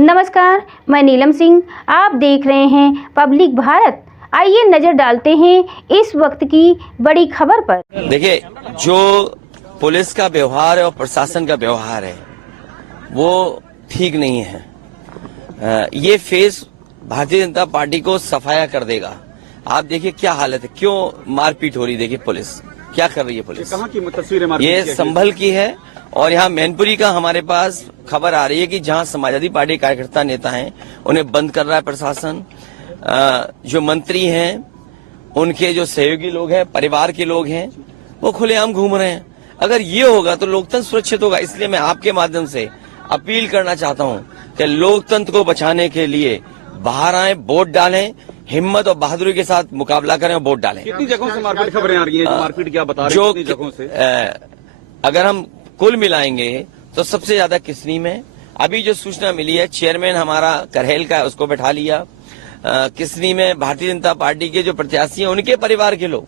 नमस्कार, मैं नीलम सिंह। आप देख रहे हैं पब्लिक भारत। आइए नजर डालते हैं इस वक्त की बड़ी खबर पर। देखिए, जो पुलिस का व्यवहार है और प्रशासन का व्यवहार है वो ठीक नहीं है। ये फेस भारतीय जनता पार्टी को सफाया कर देगा। आप देखिए क्या हालत है, क्यों मारपीट हो रही। देखिए पुलिस क्या कर रही है। पुलिस कहाँ की तस्वीरें ये संभल की है और यहाँ मैनपुरी का हमारे पास खबर आ रही है कि जहाँ समाजवादी पार्टी कार्यकर्ता नेता हैं उन्हें बंद कर रहा है प्रशासन। जो मंत्री हैं, उनके जो सहयोगी लोग हैं, परिवार के लोग हैं, वो खुलेआम घूम रहे हैं। अगर ये होगा तो लोकतंत्र सुरक्षित होगा। इसलिए मैं आपके माध्यम से अपील करना चाहता हूँ कि लोकतंत्र को बचाने के लिए बाहर आए, वोट डालें, हिम्मत और बहादुरी के साथ मुकाबला करें और वोट डालें। कितनी जगहों से मारपीट खबरें आ रही हैं? मारपीट क्या बता रहे हैं? कितनी जगहों से? अगर हम कुल मिलाएंगे तो सबसे ज्यादा किसनी में। अभी जो सूचना मिली है, चेयरमैन हमारा करहेल का है, उसको बैठा लिया। किसनी में भारतीय जनता पार्टी के जो प्रत्याशी हैं उनके परिवार के लोग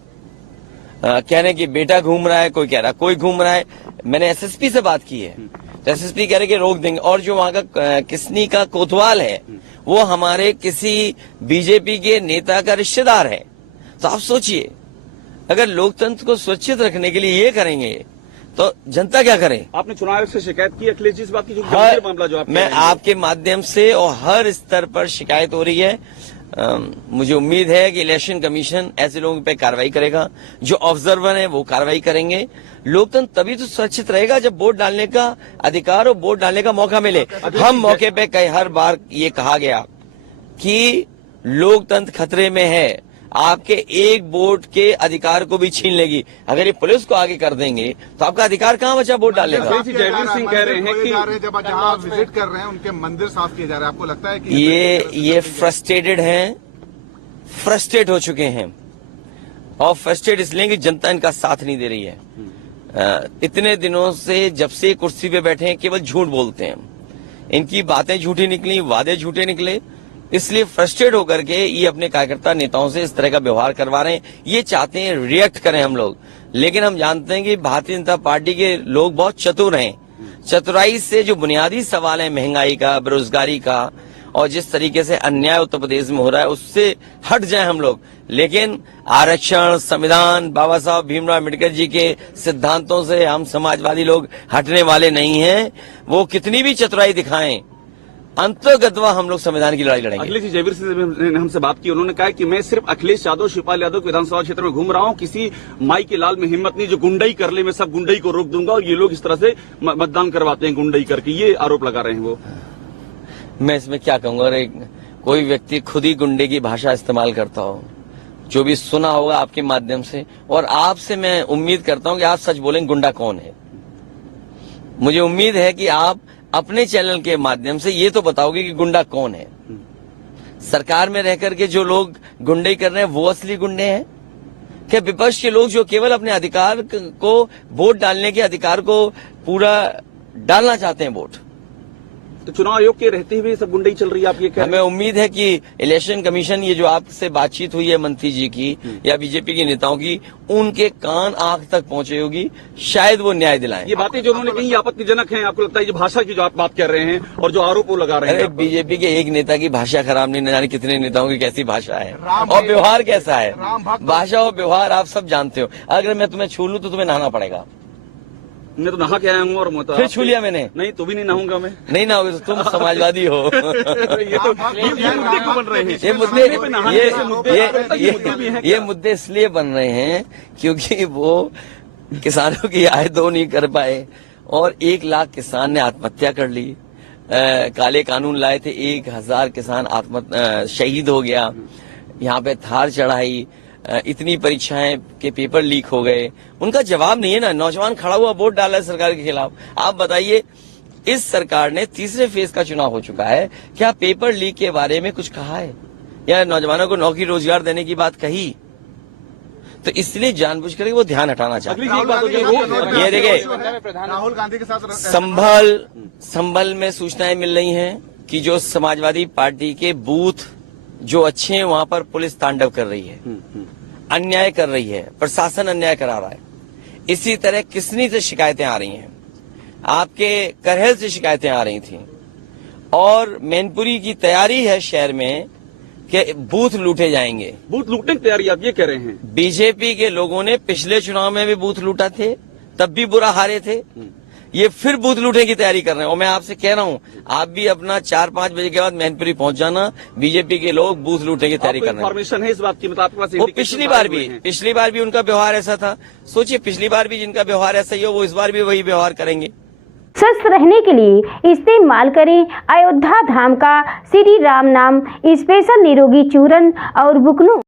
कह रहे हैं कि बेटा घूम रहा है, कोई कह रहा है कोई घूम रहा है। मैंने एसएसपी से बात की है तो एसएसपी कह रहे कि रोक देंगे। और जो वहां का किसनी का कोतवाल है वो हमारे किसी बीजेपी के नेता का रिश्तेदार है। तो आप सोचिए, अगर लोकतंत्र को सुरक्षित रखने के लिए ये करेंगे तो जनता क्या करे। आपने चुनाव आयोग से शिकायत की अखिलेश जी इस बात की, जो गंभीर मामला जो आप मैं आपके माध्यम से और हर स्तर पर शिकायत हो रही है। मुझे उम्मीद है कि इलेक्शन कमीशन ऐसे लोगों पे कार्रवाई करेगा। जो ऑब्जर्वर हैं वो कार्रवाई करेंगे। लोकतंत्र तभी तो सुरक्षित रहेगा जब वोट डालने का अधिकार और वोट डालने का मौका मिले। हम मौके पे हर बार ये कहा गया कि लोकतंत्र खतरे में है, आपके एक वोट के अधिकार को भी छीन लेगी। अगर ये पुलिस को आगे कर देंगे तो आपका अधिकार कहाँ बचा वोट डालने का। जयवीर सिंह कह रहे हैं कि जब जहाँ विजिट कर रहे हैं उनके मंदिर साफ किए जा रहे हैं, आपको लगता है कि ये फ्रस्ट्रेटेड हैं, फ्रस्ट्रेट हो चुके हैं। और फ्रस्ट्रेट इसलिए कि जनता इनका साथ नहीं दे रही है। इतने दिनों से जब से कुर्सी पे बैठे हैं केवल झूठ बोलते हैं। इनकी बातें झूठी निकली, वादे झूठे निकले, इसलिए फ्रस्ट्रेट होकर के ये अपने कार्यकर्ता नेताओं से इस तरह का व्यवहार करवा रहे हैं। ये चाहते हैं रिएक्ट करें हम लोग, लेकिन हम जानते हैं कि भारतीय जनता पार्टी के लोग बहुत चतुर हैं। चतुराई से जो बुनियादी सवाल है महंगाई का, बेरोजगारी का और जिस तरीके से अन्याय उत्तर प्रदेश में हो रहा है उससे हट जाए हम लोग। लेकिन आरक्षण, संविधान, बाबा साहब भीमराव अम्बेडकर जी के सिद्धांतों से हम समाजवादी लोग हटने वाले नहीं हैं। वो कितनी भी चतुराई दिखाएं, अंतर्गतवा हम लोग संविधान की लड़ाई लड़ेंगे। अखिलेश जी, जयवीर सिंह ने हमसे बात की, उन्होंने कहा कि मैं सिर्फ अखिलेश यादव, शिवपाल यादव के विधानसभा क्षेत्र में घूम रहा हूं, किसी माई के लाल में हिम्मत नहीं, जो गुंडई कर ले मैं सब गुंडई को रोक दूंगा। और ये लोग इस तरह से मतदान करवाते हैं गुंडई करके, ये आरोप लगा रहे हैं वो। मैं इसमें क्या कहूंगा। अरे कोई व्यक्ति खुद ही गुंडे की भाषा इस्तेमाल करता हो, जो भी सुना होगा आपके माध्यम से, और आपसे मैं उम्मीद करता हूं कि आप सच बोलेंगे गुंडा कौन है। मुझे उम्मीद है कि आप अपने चैनल के माध्यम से ये तो बताओगे कि गुंडा कौन है। सरकार में रहकर के जो लोग गुंडे कर रहे हैं वो असली गुंडे हैं क्या? विपक्ष के लोग जो केवल अपने अधिकार को, वोट डालने के अधिकार को पूरा डालना चाहते हैं वोट। तो चुनाव आयोग के रहते हुए सब गुंडई चल रही है, आप ये कह रहे हैं? हमें उम्मीद है कि इलेक्शन कमीशन, ये जो आपसे बातचीत हुई है मंत्री जी की या बीजेपी के नेताओं की, उनके कान आंख तक पहुंचे होगी, शायद वो न्याय दिलाएं। ये बातें जो उन्होंने कही आपत्तिजनक हैं, आपको लगता है ये भाषा की जो आप बात कर रहे हैं और जो आरोप वो लगा रहे हैं? अरे बीजेपी के एक नेता की भाषा खराब नहीं, न जाने कितने नेताओं की कैसी भाषा है और व्यवहार कैसा है। भाषा और व्यवहार आप सब जानते हो। अगर मैं तुम्हें छू लूं तो तुम्हें नहाना पड़ेगा। मैं तो नहा के आया हूँ और फिर छू लिया मैंने। नहीं, तो भी नहीं नहाऊंगा मैं। नहीं नहाओगे तो तुम समाजवादी हो। ये मुद्दे क्यों बन रहे हैं? ये मुद्दे इसलिए बन रहे हैं क्योंकि वो किसानों की आय दो नहीं कर पाए और 1 लाख किसान ने आत्महत्या कर ली। काले कानून लाए थे, 1000 किसान शहीद हो गया। यहाँ पे थार चढ़ाई, इतनी परीक्षाएं के पेपर लीक हो गए, उनका जवाब नहीं है ना। नौजवान खड़ा हुआ वोट डाला है सरकार के खिलाफ। आप बताइए, इस सरकार ने तीसरे फेज का चुनाव हो चुका है, क्या पेपर लीक के बारे में कुछ कहा है या नौजवानों को नौकरी रोजगार देने की बात कही? तो इसलिए जानबूझकर वो ध्यान हटाना चाहते हैं। ये देखिए, राहुल गांधी के साथ संभल में सूचनाएं मिल रही हैं कि जो समाजवादी पार्टी के बूथ जो अच्छे हैं वहां पर पुलिस तांडव कर रही है, अन्याय कर रही है, प्रशासन अन्याय करा रहा है। इसी तरह किसनी से शिकायतें आ रही हैं, आपके करहेल से शिकायतें आ रही थी और मैनपुरी की तैयारी है शहर में कि बूथ लूटे जाएंगे। बूथ लूटने की तैयारी आप ये कह रहे हैं? बीजेपी के लोगों ने पिछले चुनाव में भी बूथ लूटा थे, तब भी बुरा हारे थे। ये फिर बूथ लूटने की तैयारी कर रहे हैं। और मैं आपसे कह रहा हूं, आप भी अपना 4-5 बजे के बाद मैनपुरी पहुंच जाना। बीजेपी के लोग बूथ लूटने की तैयारी कर रहे हैं। इन्फॉर्मेशन है इस बात की? मतलब आपके पास वो indication पिछली बार भी उनका व्यवहार ऐसा था। सोचिए, पिछली बार भी जिनका व्यवहार ऐसा ही हो, वो इस बार भी वही व्यवहार करेंगे। स्वस्थ रहने के लिए इस्तेमाल करें अयोध्या धाम का श्री राम नाम स्पेशल निरोगी चूर्ण और बुकनों।